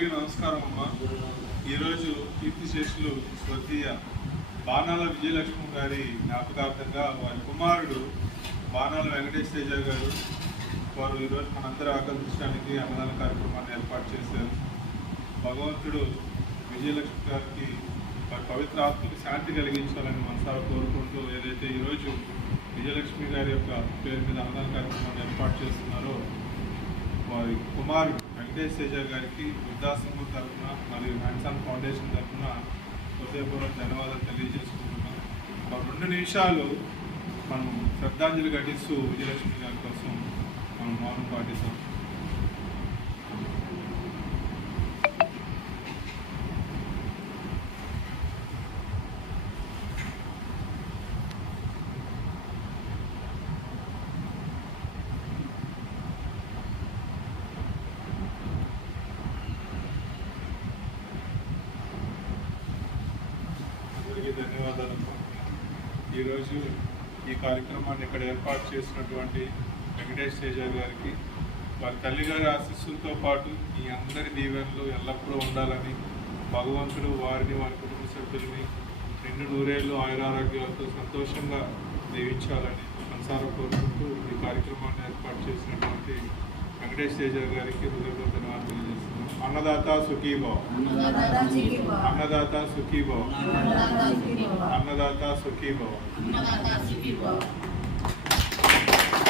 అందరికీ నమస్కారం అమ్మా. ఈరోజు కీర్తిశేషులు స్వర్గీయ బాణాల విజయలక్ష్మి గారి జ్ఞాపకార్థంగా వారి కుమారుడు బాణాల వెంకటేష్ తేజ గారు వారు ఈరోజు మనందరూ ఆకర్షించడానికి అన్నదాన కార్యక్రమాన్ని ఏర్పాటు చేశారు. భగవంతుడు విజయలక్ష్మి గారికి వారి పవిత్ర ఆత్మకి శాంతి కలిగించాలని మనసారా కోరుకుంటూ ఏదైతే ఈరోజు విజయలక్ష్మి గారి యొక్క పేరు మీద అన్నదాన కార్యక్రమాన్ని ఏర్పాటు చేస్తున్నారో వారి కుమారుడు వెంకటేష్ తేజ గారికి వృద్ధాశ్రమం తరఫున మరియు హ్యాండ్సన్ ఫౌండేషన్ తరఫున హృదయపూర్వక ధన్యవాదాలు తెలియజేసుకుంటున్నాం. ఒక 2 నిమిషాలు మనం శ్రద్ధాంజలి ఘటిస్తూ విజయలక్ష్మి గారి కోసం మనం మౌనం పాటిస్తాం. ధన్యవాదాలు. ఈరోజు ఈ కార్యక్రమాన్ని ఇక్కడ ఏర్పాటు చేసినటువంటి వెంకటేష్ తేజ గారికి వారి తల్లిగారి ఆశీస్సులతో పాటు మీ అందరి దీవెనలు ఎల్లప్పుడూ ఉండాలని భగవంతుడు వారిని వారి కుటుంబ సభ్యులని 2 నూరేళ్ళు ఆయురారోగ్యాలతో సంతోషంగా దీవించాలని మనసారా కోరుకుంటూ ఈ కార్యక్రమాన్ని ఏర్పాటు చేసినటువంటి వెంకటేష్ తేజ గారికి హృదయపూర్వక ధన్యవాదాలు తెలియజేస్తున్నాం. అన్నదాత సుఖీభవ, అన్నదాత సుఖీభవ, అన్నదాత సుఖీభవ.